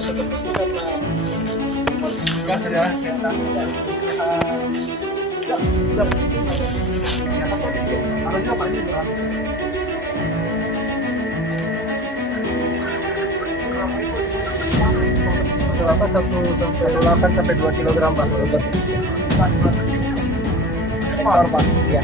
bisa tertentu karena gas ya kita bisa harusnya apa ini berapa berapa 1,8 sampai 2 kilogram Pak. Ekor Pak. Iya.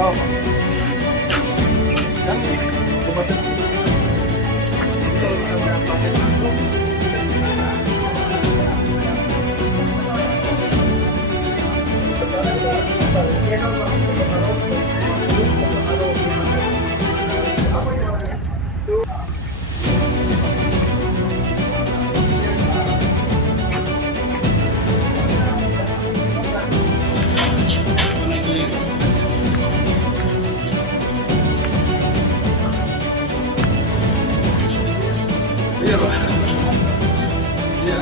Oh, kan obatnya iya Pak. Iya.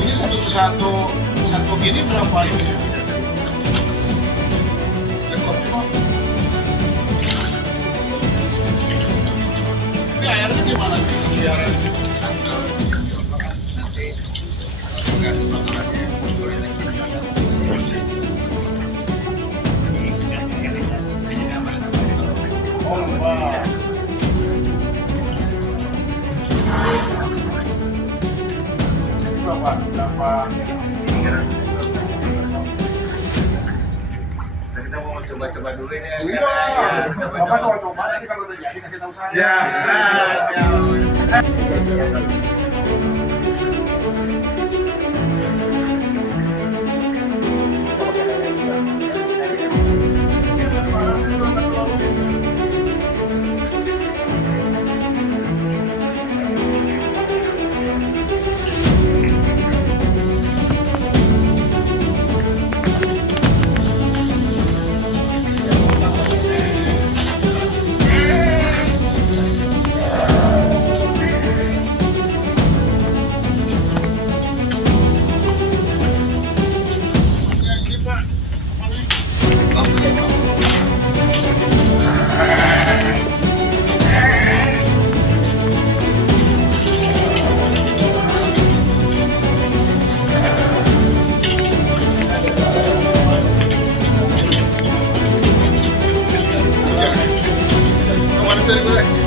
Ini satu gini berapa ini? Ini airnya gimana nih? Berapa kita mau coba-coba dulu ini ya. Iya. Bapak coba nanti kalau udah jadi kasih tahu saya. Siap.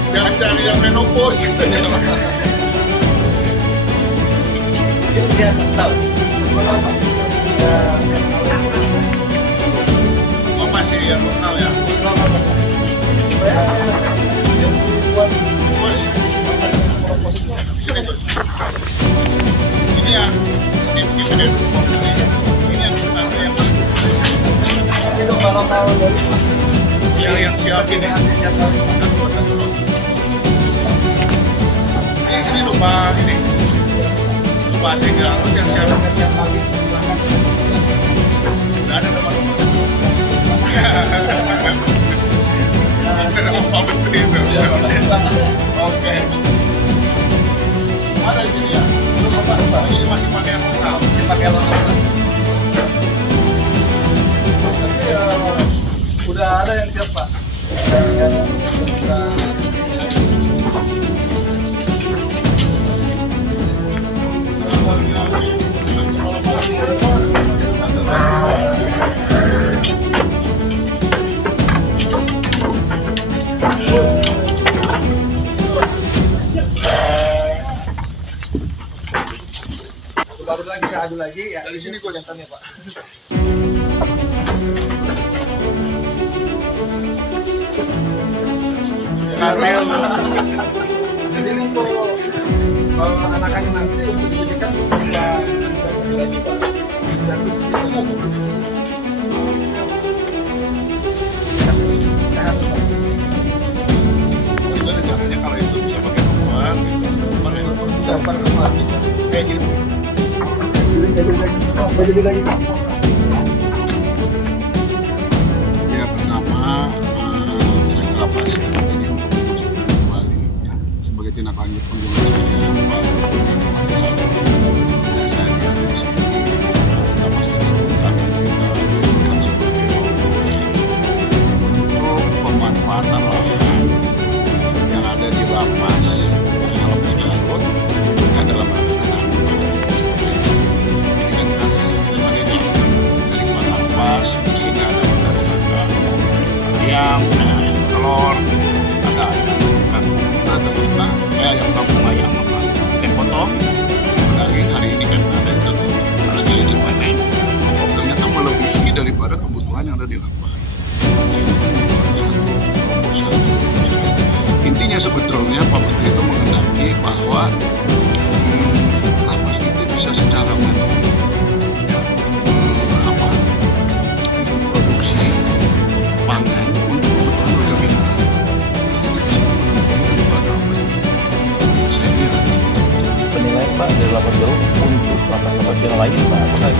Jangan cari yang menopause. Dia tahu. Oh masih yang lokal ya. Ini ya. Ini yang pertama ya. Itu kalau yang siapin ya. Ini lupa tinggal yang siap lagi. Tidak ada nomor-nomor. Kita ada pamit begitu. Oke. Ada di sini ya. Ini masih pakai lokal. Masih pakai lokal. Tapi ya udah ada yang siap Pak. Baru lagi saya adu lagi ya. Dari sini kok jantannya Pak. Kamel. Jadi untuk anak-anak nanti untuk dijadikan bisa lagi Pak. Dan Ya pertama, saya ke lapas ini untuk memutuskan kembali ya, sebagai tindak lanjut kunjungan saya Pak ya, saya di sini lapas kami kita untuk pemanfaatan lahan yang ada di lapas Lapas Garut adalah makanan ini kan tadi dari Kota Lapas di sini ada ayam, telur, ada ayam kampung, ternyata ayam kampung ayam apa? Ayam potong, daging hari ini kan ada itu lagi dipanen. Ternyata melebihi daripada kebutuhan yang ada di lapas. Intinya sebetulnya Pak Menteri itu menghendaki bahwa lapas itu bisa secara mandiri produksi pangan untuk kebutuhan warga binaan. Saya kira Penilaian Pak dari lapas Garut untuk lapas-lapas yang lain Pak, apakah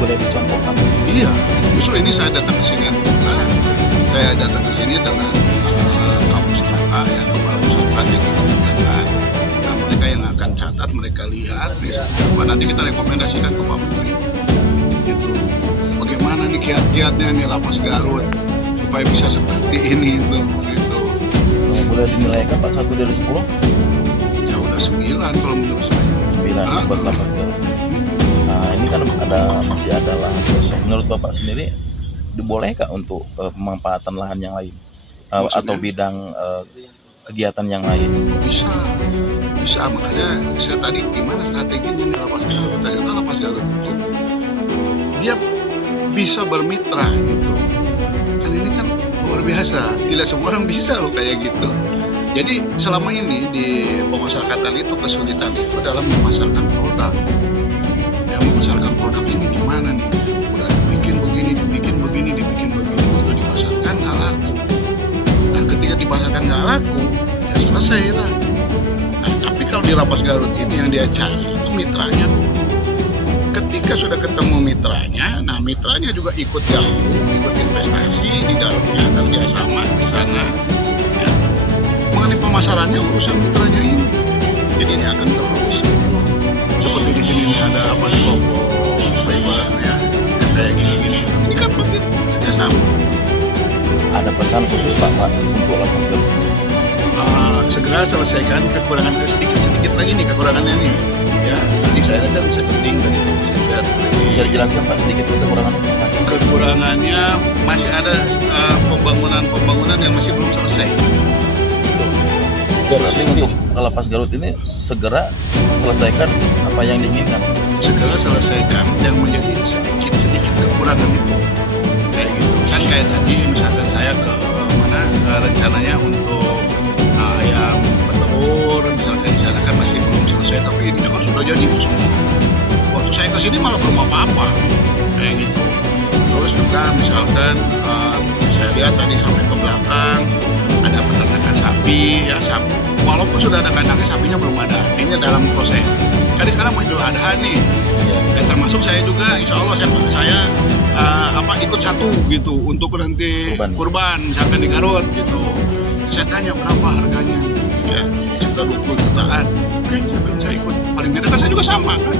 boleh dicontohkan? iya, justru ini saya datang ke sini dengan saya datang ke sini dengan kampus kakak ya, kepala pusat strategi kebijakan. Nah, mereka yang akan catat, mereka lihat nih, nanti kita rekomendasikan ke Pak Menteri. Gitu. Bagaimana nih kiat-kiatnya nih lapas Garut supaya bisa seperti ini itu gitu. Boleh dinilaikan Pak 1 dari 10? Ya udah 9 kalau menurut saya. 9 buat lapas Garut. Nah ini kan masih ada lahan kosong. Menurut Bapak sendiri dibolehkah untuk pemanfaatan lahan yang lain atau bidang kegiatan yang lain? Bisa makanya saya tadi gimana strateginya nih lapas Garut. Ternyata lapas Garut itu dia bisa bermitra gitu. Dan ini kan luar biasa. Tidak semua orang bisa loh kayak gitu. Jadi selama ini di pemasyarakatan itu kesulitan itu dalam memasarkan produk. Ya memasarkan produk ini gimana nih? Udah dibikin begini, waktu dipasarkan nggak laku. Nah ketika dipasarkan nggak laku, ya selesai lah. Nah tapi kalau di lapas Garut ini yang dia cari itu mitranya. Ketika sudah ketemu mitranya, nah mitranya juga ikut gabung, ikut investasi di dalamnya, kerja sama di sana. Ya. Mengenai pemasarannya urusan mitranya ini, jadi ini akan terus. Seperti di sini ada apa logo fiber ya, kayak gini-gini. Ini kan begitu kerja sama. Ada pesan khusus Pak untuk lapas Garut sendiri? Segera selesaikan kekurangan sedikit lagi nih kekurangannya nih. Ya, tadi saya lihat bisa penting tadi. Bisa dijelaskan Pak sedikit kekurangan? Kekurangannya masih ada pembangunan yang masih belum selesai. Berarti untuk lapas Garut ini segera selesaikan apa yang diinginkan. Segera selesaikan yang menjadi sedikit kekurangan itu. Kayak gitu. Kan kayak tadi misalkan saya ke mana rencananya untuk ayam petelur misalkan di sana kan masih belum selesai tapi ini juga sudah jadi semua. Waktu saya kesini malah belum apa-apa kayak gitu. Terus juga misalkan saya lihat tadi sampai ke belakang ada peternakan sapi ya, walaupun sudah ada kandangnya sapinya belum ada. Ini dalam proses. Jadi sekarang mau Idul Adha nih. Dan termasuk saya juga insya Allah saya ikut satu gitu untuk nanti kurban misalkan di Garut gitu. Saya tanya berapa harganya ya sekitar 20 jutaan. Oke, saya ikut. Paling tidak kan saya juga sama kan.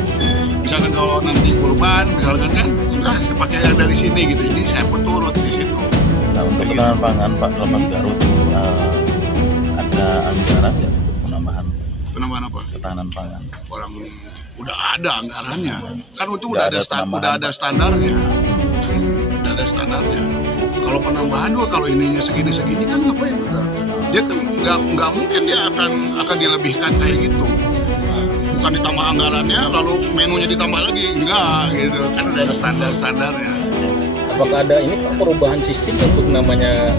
Misalkan kalau nanti kurban misalkan kan udah saya pakai yang dari sini gitu. Jadi saya pun turut di situ. Nah untuk ketahanan pangan Pak lapas Garut ada anggaran ya untuk penambahan apa? Ketahanan pangan. Orang udah ada anggarannya. Kan itu udah ada standarnya. Udah ada standarnya. Kalau penambahan juga kalau ininya segini kan ngapain juga? Dia kan nggak mungkin dia akan dilebihkan kayak gitu. Bukan ditambah anggarannya lalu menunya ditambah lagi, enggak gitu. Kan udah ada standarnya. Apakah ada ini Pak perubahan sistem untuk namanya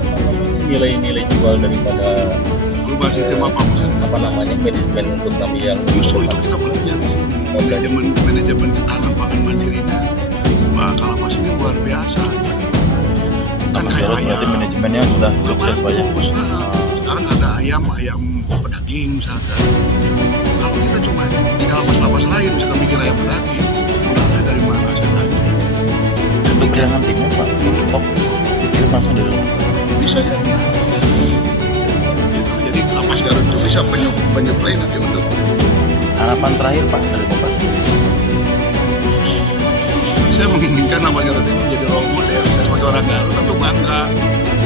nilai-nilai jual daripada Berubah sistem apa maksudnya? apa namanya manajemen untuk kami yang Justru itu kita belajar di sini. Manajemen ketahanan pangan mandirinya. Wah, kalau pas ini luar biasa. Kan Lapas Garut berarti manajemennya sudah sukses Pak ya? Sekarang ada ayam pedaging misalkan. Kalau kita cuma di lapas-lapas lain misalkan bikin ayam pedaging, modalnya dari mana? Jangan Timur Pak, stok dikirim langsung dari rumah sakit. Bisa ya. Gitu. Jadi lapas Garut itu bisa penyuplai nanti untuk Harapan terakhir Pak dari Bapak sendiri. saya menginginkan lapas Garut ini menjadi role model. Saya sebagai orang Garut tentu bangga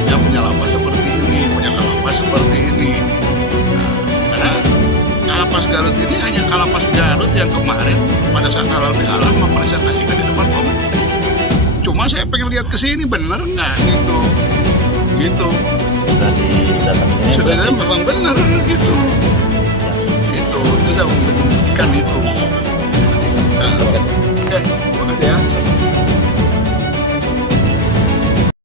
yang punya lapas seperti ini, punya kalapas seperti ini. Nah, karena kalapas Garut ini hanya kalapas Garut yang kemarin pada saat halal bihalal mempresentasikan di depan umum. Cuma saya pengen lihat ke sini bener nggak gitu, gitu. Sudah didatanginya Sudah berarti memang bener gitu. Itu saya membuktikan itu. Nah, Terima kasih. oke, terima kasih ya.